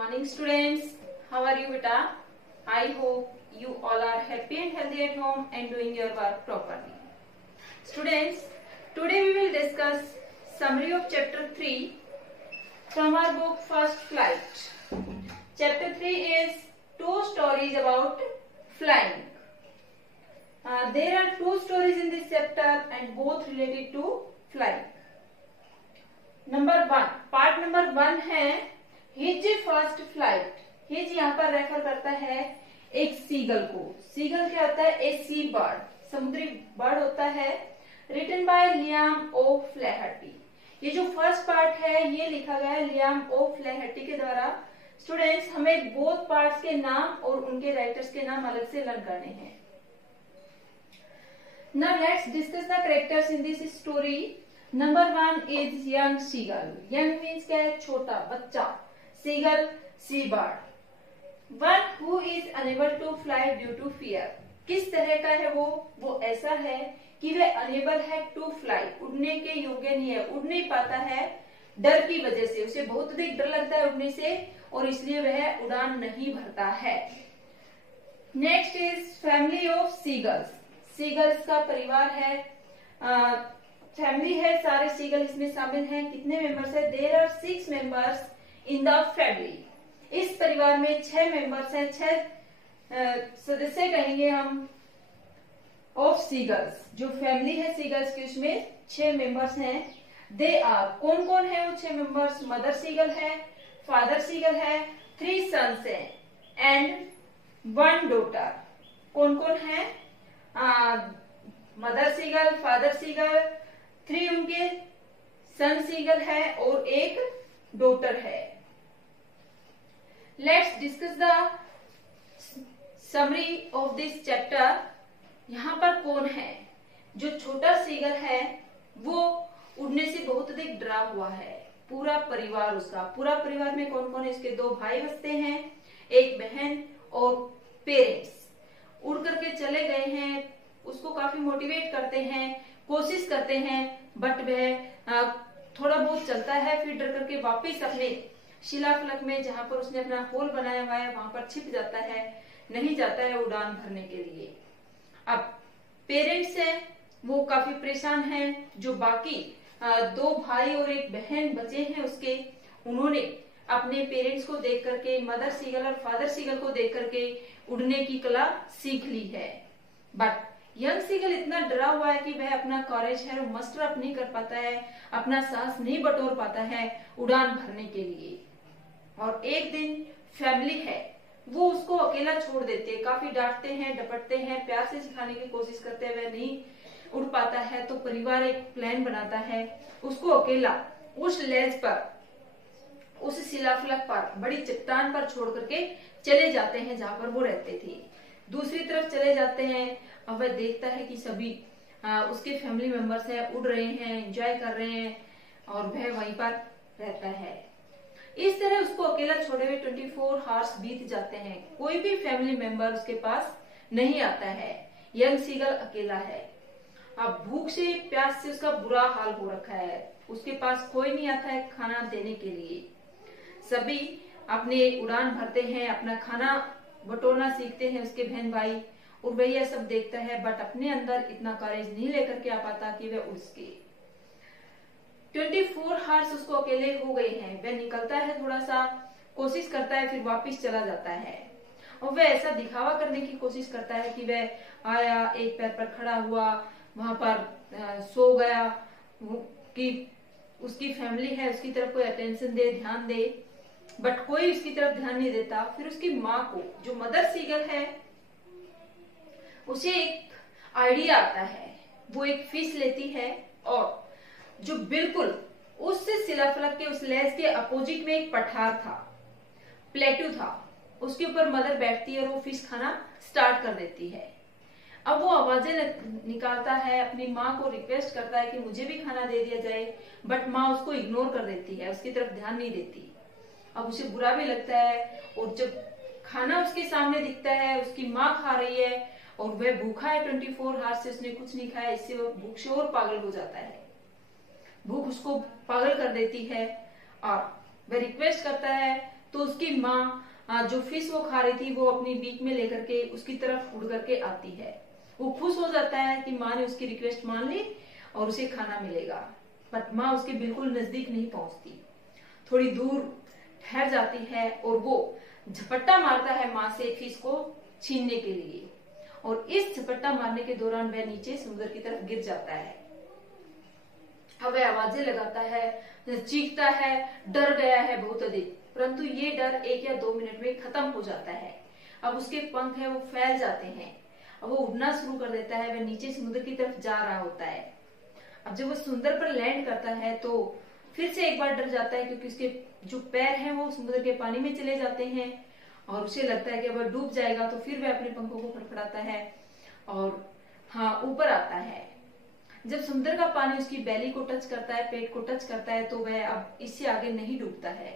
morning students. How are you beta? I hope you all are happy and healthy at home and doing your work properly. Students, today we will discuss summary of chapter 3 from our book First Flight. Chapter 3 is two stories about flying. There are two stories in this chapter and both related to flying. Part number 1 है his first flight. His यहाँ पर refer करता है एक seagull को। Seagull क्या होता है? ए सी बर्ड, समुद्री बर्ड होता है। रिटन बाय लियाम ओ फ्लैहर्टी। ये जो फर्स्ट पार्ट है ये लिखा गया है लियाम ओ फ्लैहर्टी के द्वारा। स्टूडेंट्स, हमें बोथ पार्ट्स के नाम और उनके राइटर्स के नाम अलग से लर्न करने हैं। Now let's discuss the characters in this story. Number 1 is young seagull. Young means क्या है? छोटा बच्चा। Seagull, seabird. One who is unable to fly due to fear. किस तरह का है वो? वो ऐसा है कि वह unable है to fly, उड़ने के योग्य नहीं है, उड़ नहीं पाता है डर की वजह से। उसे बहुत अधिक डर लगता है उड़ने से और इसलिए वह उड़ान नहीं भरता है। Next is family of seagulls. Seagulls का परिवार है, फैमिली है, सारे सीगल इसमें शामिल हैं। कितने मेंबर्स है? There are 6 members in the family. इस परिवार में 6 मेंबर्स हैं, 6 सदस्य कहेंगे हम ऑफ सीगल्स। जो फैमिली है सीगल्स की उसमें 6 मेंबर्स हैं। दे आर, कौन कौन है वो 6 मेंबर्स? मदर सीगल है, फादर सीगल है, 3 सन्स हैं एंड 1 डॉटर। कौन कौन है? मदर सीगल, फादर सीगल, 3 उनके सन सीगल है और एक डॉटर है। Let's discuss the summary of this chapter. यहाँ पर कौन है? जो छोटा सीगल है वो उड़ने से बहुत अधिक डरा हुआ है। पूरा परिवार उसका, पूरा परिवार में कौन कौन है? इसके 2 भाई बसते हैं, एक बहन और पेरेंट्स। उड़ करके चले गए हैं, उसको काफी मोटिवेट करते हैं, कोशिश करते हैं, बट वह थोड़ा बहुत चलता है, फिर डर करके वापस अपने शिलाफलक में जहां पर उसने अपना होल बनाया हुआ है वहां पर छिप जाता है, नहीं जाता है उड़ान भरने के लिए। अब पेरेंट्स हैं वो काफी परेशान हैं। जो बाकी 2 भाई और एक बहन बचे हैं उसके, उन्होंने अपने पेरेंट्स को देख करके, मदर सीगल और फादर सीगल को देख करके उड़ने की कला सीख ली है। बट यंग सीगल इतना डरा हुआ है कि वह अपना कॉरेज है वो मस्टर अप नहीं कर पाता है, अपना साहस नहीं बटोर पाता है उड़ान भरने के लिए। और एक दिन फैमिली है वो उसको अकेला छोड़ देते हैं, काफी डांटते हैं, डपटते हैं, प्यार से सिखाने की कोशिश करते हैं, वह नहीं उड़ पाता है। तो परिवार एक प्लान बनाता है, उसको अकेला उस लेज पर, उस शिलाफलक पर, बड़ी चट्टान पर छोड़ करके चले जाते हैं जहां पर वो रहते थे। दूसरी तरफ चले जाते हैं। अब वह देखता है कि सभी उसके फैमिली मेंबर्स हैं, उड़ रहे हैं, एंजॉय कर रहे हैं और वह वहीं पर रहता है। इस तरह उसको अकेला छोड़े हुए 24 आवर्स बीत जाते हैं। कोई भी फैमिली मेंबर उसके पास नहीं आता है। यंग सीगल अकेला है। अब भूख से, प्यास से उसका बुरा हाल हो रखा है। उसके पास कोई नहीं आता है खाना देने के लिए। सभी अपने उड़ान भरते हैं, अपना खाना बटोरना सीखते हैं उसके बहन भाई, और वह यह सब देखता है बट अपने अंदर इतना करेज नहीं लेकर के आ पाता कि वह उड़ सके। 24 आवर्स उसको अकेले हो गए हैं। वह निकलता है, थोड़ा सा कोशिश करता है, फिर वापस चला जाता है और वह ऐसा दिखावा करने की कोशिश करता है कि वह आया, एक पैर पर खड़ा हुआ, वहां पर सो गया, कि उसकी फैमिली है उसकी तरफ कोई अटेंशन दे, ध्यान दे, बट कोई उसकी तरफ ध्यान नहीं देता। फिर उसकी माँ को, जो मदर सीगल है, उसे एक आइडिया आता है। वो एक फिश लेती है और जो बिल्कुल उस शिलाफलक के उस लेज के अपोजिट में एक पठार था, प्लेटू था, उसके ऊपर मदर बैठती है और वो फिश खाना स्टार्ट कर देती है। अब वो आवाजें निकालता है, अपनी माँ को रिक्वेस्ट करता है कि मुझे भी खाना दे दिया जाए, बट माँ उसको इग्नोर कर देती है, उसकी तरफ ध्यान नहीं देती। अब उसे बुरा भी लगता है और जब खाना उसके सामने दिखता है, उसकी माँ खा रही है और वह भूखा है 24 आवर्स से, उसने कुछ नहीं खाया, इससे वो भूख से और पागल हो जाता है। भूख उसको पागल कर देती है और वह रिक्वेस्ट करता है तो उसकी माँ जो फिश वो खा रही थी वो अपनी बीक में लेकर के उसकी तरफ उड़ करके आती है। वो खुश हो जाता है कि माँ ने उसकी रिक्वेस्ट मान ली और उसे खाना मिलेगा, बट माँ उसके बिल्कुल नजदीक नहीं पहुंचती, थोड़ी दूर ठहर जाती है और वो झपट्टा मारता है माँ से फिश को छीनने के लिए, और इस झपट्टा मारने के दौरान वह नीचे समुद्र की तरफ गिर जाता है। अब वह आवाजें लगाता है, चीखता है, डर गया है बहुत अधिक, परंतु ये डर 1 या 2 मिनट में खत्म हो जाता है। अब उसके पंख है वो फैल जाते हैं, अब वो उड़ना शुरू कर देता है, वह नीचे समुद्र की तरफ जा रहा होता है। अब जब वो समुद्र पर लैंड करता है तो फिर से एक बार डर जाता है, क्योंकि उसके जो पैर हैं वो समुद्र के पानी में चले जाते हैं और उसे लगता है कि अब डूब जाएगा। तो फिर वह अपने पंखों को फड़फड़ाता है और ऊपर आता है। जब समुद्र का पानी उसकी बैली को टच करता है, पेट को टच करता है, तो वह अब इससे आगे नहीं डूबता है।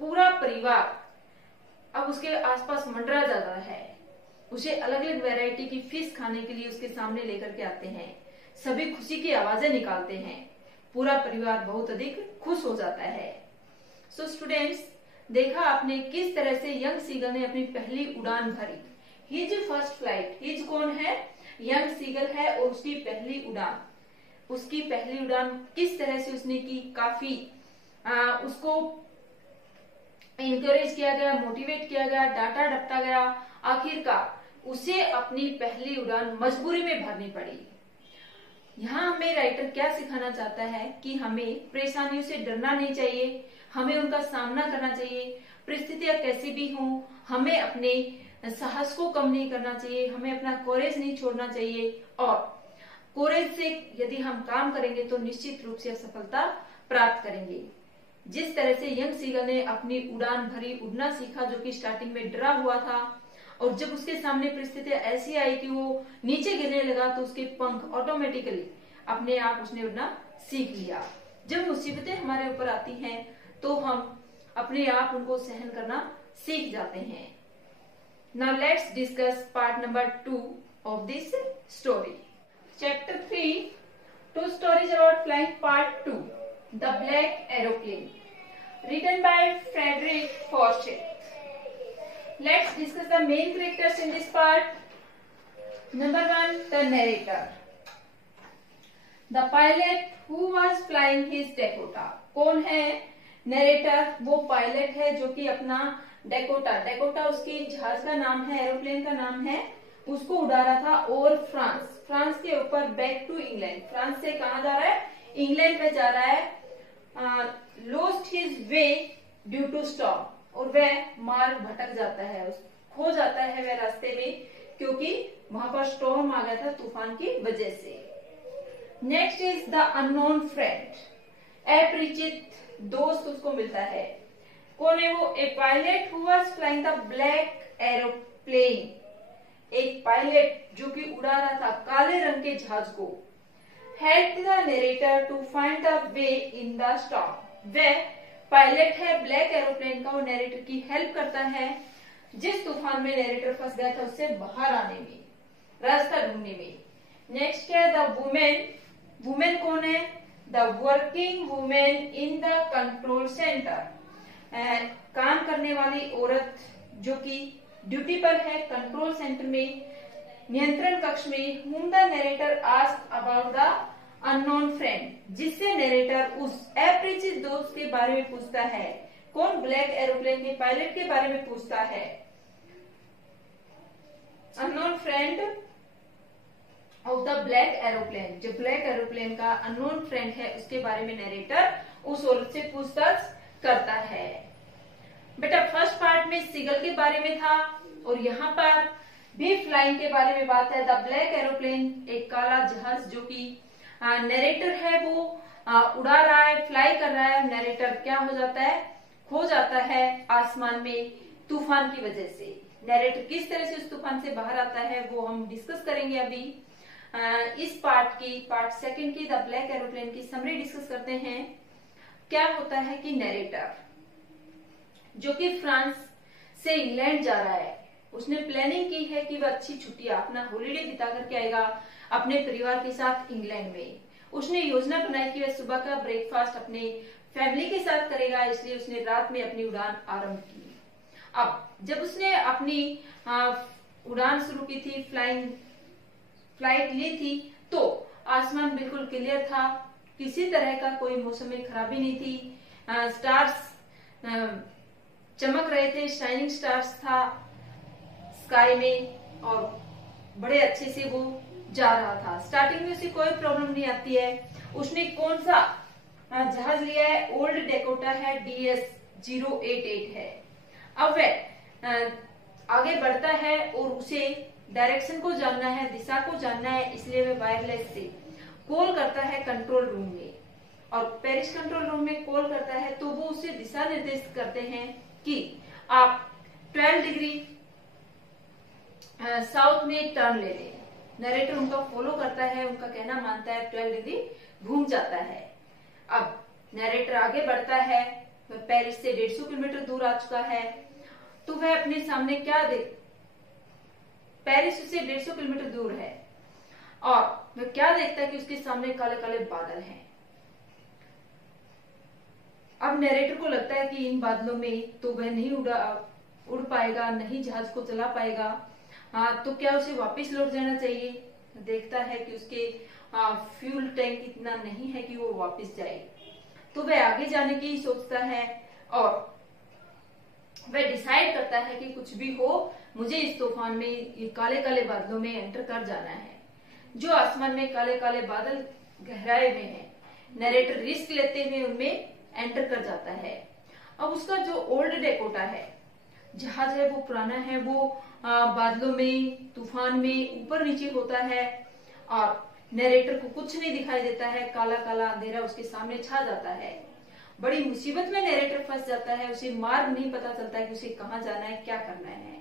पूरा परिवार अब उसके आसपास मंडरा जाता है, उसे अलग अलग वैरायटी की फिश खाने के लिए उसके सामने लेकर के आते हैं। सभी खुशी की आवाजें निकालते हैं, पूरा परिवार बहुत अधिक खुश हो जाता है। सो स्टूडेंट्स, देखा आपने किस तरह से यंग सीगल ने अपनी पहली उड़ान भरी। हिज फर्स्ट फ्लाइट, हिज कौन है? यंग सीगल है, और उसकी पहली उड़ान किस तरह से उसने की, काफी उसको इनकरेज किया गया, मोटिवेट किया गया, डांटा डपटा गया, आखिरकार उसे अपनी पहली उड़ान मजबूरी में भरनी पड़ी। यहाँ हमें राइटर क्या सिखाना चाहता है कि हमें परेशानियों से डरना नहीं चाहिए, हमें उनका सामना करना चाहिए। परिस्थितियां कैसी भी हों, हमें अपने साहस को कम नहीं करना चाहिए, हमें अपना कोरेज नहीं छोड़ना चाहिए, और कोरेज से यदि हम काम करेंगे तो निश्चित रूप से सफलता प्राप्त करेंगे। जिस तरह से यंग सीगल ने अपनी उड़ान भरी, उड़ना सीखा, जो कि स्टार्टिंग में डरा हुआ था, और जब उसके सामने परिस्थितियां ऐसी आई कि वो नीचे गिरने लगा, तो उसके पंख ऑटोमेटिकली अपने आप उसने उड़ना सीख लिया। जब मुसीबतें हमारे ऊपर आती हैं तो हम अपने आप उनको सहन करना सीख जाते हैं। Now let's discuss part number 2 of this story. Chapter 3, 2 stories about flying, part 2, The Black Aeroplane, written by Frederick Forsyth. Let's discuss the main characters in this part. Number 1, the narrator. The pilot who was flying his Dakota. कौन है narrator? वो pilot है जो कि अपना Dakota उसकी जहाज का नाम है, एरोप्लेन का नाम है, उसको उड़ा रहा था और फ्रांस के ऊपर बैक टू इंग्लैंड। फ्रांस से कहाँ जा रहा है? इंग्लैंड पे जा रहा है। Lost his way due to storm, और वह मार्ग भटक जाता है, खो जाता है वह रास्ते में, क्योंकि वहां पर स्टॉर्म आ गया था तूफान की वजह से। Next is the unknown friend, अपरिचित दोस्त उसको मिलता है। कौन है वो? A pilot who was flying the black aeroplane, एक पायलट जो कि उड़ा रहा था काले रंग के जहाज को। Help the narrator to find the way in the storm, वह पायलट है ब्लैक एरोप्लेन का, वो नरेटर की हेल्प करता है जिस तूफान में नरेटर फंस गया था उससे बाहर आने में, रास्ता ढूंढने में। नेक्स्ट है द वुमेन। वुमेन कौन है? The working women in the control centre, काम करने वाली औरत जो कि ड्यूटी पर है कंट्रोल सेंटर में, नियंत्रण कक्ष में। whom the narrator asked about the unknown friend, जिससे नरेटर उस अपरिचित दोस्त के बारे में पूछता है। कौन? ब्लैक एरोप्लेन के पायलट के बारे में पूछता है। Unknown friend of the black aeroplane, जो ब्लैक एरोप्लेन का अननोन फ्रेंड है उसके बारे में नरेटर उस औरत से पूछताछ करता है। बेटा फर्स्ट पार्ट में सीगल के बारे में था, और यहाँ पर भी फ्लाइंग के बारे में बात है। द ब्लैक एरोप्लेन, एक काला जहाज जो कि नरेटर है वो उड़ा रहा है, फ्लाई कर रहा है। नरेटर क्या हो जाता है? खो जाता है आसमान में तूफान की वजह से। नरेटर किस तरह से उस तूफान से बाहर आता है वो हम डिस्कस करेंगे अभी। इस पार्ट सेकंड की द ब्लैक एरोप्लेन की समरी डिस्कस करते हैं। क्या होता है कि नरेटर जो कि फ्रांस से इंग्लैंड जा रहा है, उसने प्लानिंग की है कि वह अच्छी छुट्टियां, अपना हॉलीडे बिता करके आएगा अपने परिवार के साथ इंग्लैंड में। उसने योजना बनाई कि वह सुबह का ब्रेकफास्ट अपने फैमिली के साथ करेगा, इसलिए उसने रात में अपनी उड़ान आरंभ की। अब जब उसने अपनी उड़ान शुरू की थी, फ्लाइट ली थी, तो आसमान बिल्कुल क्लियर था, किसी तरह का कोई मौसम में खराबी नहीं थी। स्टार्स चमक रहे थे, शाइनिंग स्टार्स था स्काई में, और बड़े अच्छे से वो जा रहा था। स्टार्टिंग में उसे कोई प्रॉब्लम नहीं आती है। उसने कौन सा जहाज लिया है? ओल्ड डेकोटा है, DS-088 है। अब वह आगे बढ़ता है और उसे डायरेक्शन को जानना है, दिशा को जानना है, इसलिए वह वायरलेस से कॉल करता है कंट्रोल रूम में, और पेरिस कंट्रोल रूम में कॉल करता है तो वो उसे दिशा निर्देशित करते हैं कि आप 12 डिग्री साउथ में टर्न ले लें। नरेटर उनका फॉलो करता है, उनका कहना मानता है, 12 डिग्री घूम जाता है। अब नरेटर आगे बढ़ता है, वह पेरिस से 150 किलोमीटर दूर आ चुका है, तो वह अपने सामने क्या देख, पेरिस से 150 किलोमीटर दूर है, और वह क्या देखता है कि उसके सामने काले काले बादल हैं। अब नरेटर को लगता है कि इन बादलों में तो वह नहीं उड़ पाएगा, नहीं जहाज को चला पाएगा। तो क्या उसे वापस लौट जाना चाहिए? देखता है कि उसके फ्यूल टैंक इतना नहीं है कि वो वापस जाए, तो वह आगे जाने की सोचता है, और वह डिसाइड करता है कि कुछ भी हो, मुझे इस तूफान में, ये काले काले बादलों में एंटर कर जाना है। जो आसमान में काले काले बादल गहराए हुए हैं, नरेटर रिस्क लेते हुए उनमें एंटर कर जाता है। अब उसका जो ओल्ड डेकोटा है, जहाज है, वो पुराना है, वो बादलों में, तूफान में ऊपर नीचे होता है, और नरेटर को कुछ नहीं दिखाई देता है, काला काला अंधेरा उसके सामने छा जाता है। बड़ी मुसीबत में नरेटर फंस जाता है, उसे मार्ग नहीं पता चलता है कि उसे कहाँ जाना है, क्या करना है।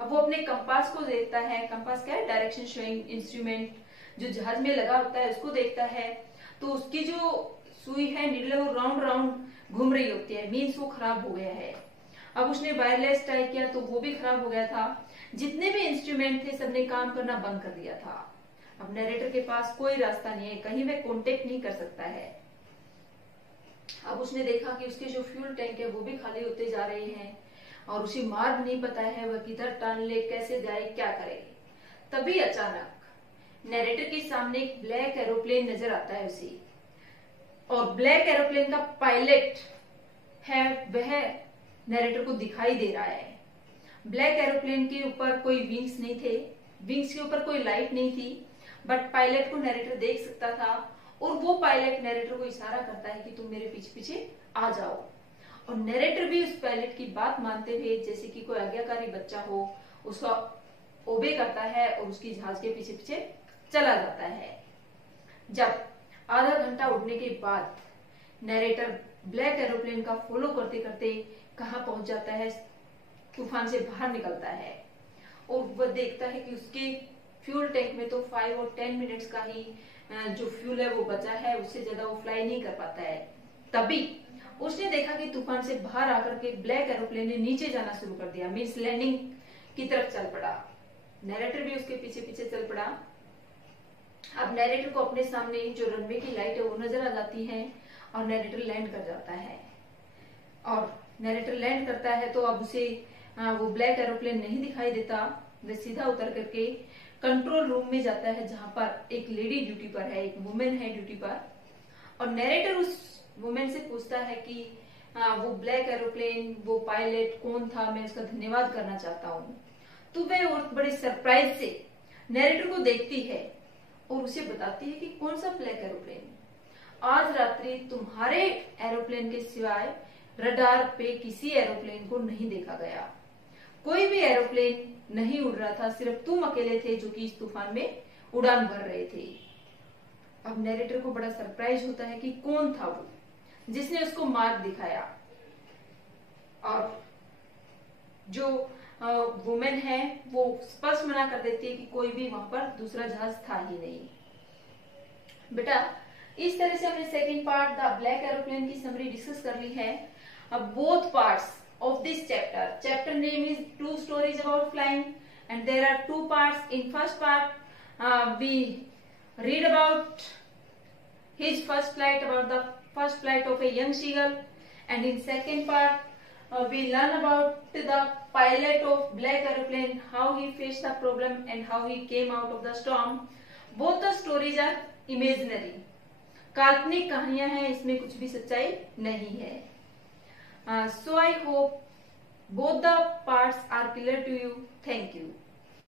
अब वो अपने कंपास को देखता है, कंपास क्या है? डायरेक्शन शोइंग इंस्ट्रूमेंट जो जहाज में लगा होता है, उसको देखता है, तो उसकी जो सुई है, नीडल, वो राउंड राउंड घूम रही होती है, मीन्स वो खराब हो गया है। अब उसने वायरलेस ट्राई किया तो वो भी खराब हो गया था। जितने भी इंस्ट्रूमेंट थे सबने काम करना बंद कर दिया था। अब नरेटर के पास कोई रास्ता नहीं है, कहीं वह कांटेक्ट नहीं कर सकता है। अब उसने देखा कि उसके जो फ्यूल टैंक है वो भी खाली होते जा रहे हैं, और उसे मार्ग नहीं पता है, वह किधर टर्न ले, कैसे जाए, क्या करे। तभी अचानक नरेटर के सामने एक ब्लैक एरोप्लेन नजर आता है उसे, और ब्लैक एरोप्लेन का पायलट है वह नरेटर को दिखाई दे रहा है। ब्लैक एरोप्लेन के ऊपर कोई विंग्स नहीं थे, विंग्स के ऊपर कोई लाइट नहीं थी, बट पायलट को नरेटर देख सकता था, और वो पायलट नरेटर को इशारा करता है कि तुम मेरे पीछे पीछे आ जाओ। और नरेटर भी उस पायलट की बात मानते हुए, जैसे कि कोई आज्ञाकारी बच्चा हो, उसका ओबे करता है और उसकी जहाज के पीछे पीछे चला जाता है। जब आधा घंटा उड़ने के बाद नरेटर ब्लैक एरोप्लेन का फॉलो करते करते कहाँ पहुंच जाता है, तूफान से बाहर निकलता है, और वह देखता है कि उसके फ्यूल टैंक में तो 5 और 10 मिनट्स का ही जो फ्यूल है वो बचा है, उससे ज्यादा वो फ्लाई नहीं कर पाता है। तभी उसने देखा कि तूफान से बाहर आकर के ब्लैक एरोप्लेन ने नीचे जाना शुरू कर दिया, मीन्स लैंडिंग की तरफ चल पड़ा। नरेटर भी उसके पीछे पीछे चल पड़ा। अब नरेटर को अपने सामने जो रनवे की लाइट है वो नजर आ जाती है, और नरेटर लैंड कर जाता है। और नरेटर लैंड करता है तो अब उसे वो ब्लैक एरोप्लेन नहीं दिखाई देता। वह सीधा उतर करके कंट्रोल रूम में जाता है, जहां पर एक लेडी ड्यूटी पर है, एक वुमेन है ड्यूटी पर, और नरेटर उस वुमेन से पूछता है कि वो ब्लैक एरोप्लेन, वो पायलट कौन था, मैं उसका धन्यवाद करना चाहता हूँ। तो वह बड़े सरप्राइज से नरेटर को देखती है और उसे बताती है कि कौन सा ब्लैक एरोप्लेन, आज रात्रि तुम्हारे एरोप्लेन के सिवाय रडार पे किसी एरोप्लेन को नहीं देखा गया, कोई भी एरोप्लेन नहीं उड़ रहा था, सिर्फ तुम अकेले थे जो कि इस तूफान में उड़ान भर रहे थे। अब नरेटर को बड़ा सरप्राइज होता है कि कौन था वो जिसने उसको मार्ग दिखाया, और जो वुमेन है वो स्पष्ट मना कर देती है कि कोई भी वहां पर दूसरा जहाज था ही नहीं। बेटा, इस तरह से हमने second part the black aeroplane की समरी डिस्कस कर ली है। अब both parts of this chapter name is Two Stories About Flying, and there are 2 parts. In first part we read about his first flight, about the first flight of a young seagull, and in second part we learn about the pilot of black aeroplane, how he faced the problem and how he came out of the storm. Both the stories are imaginary. काल्पनिक कहानियां हैं, इसमें कुछ भी सच्चाई नहीं है. So I hope both the parts are clear to you. Thank you.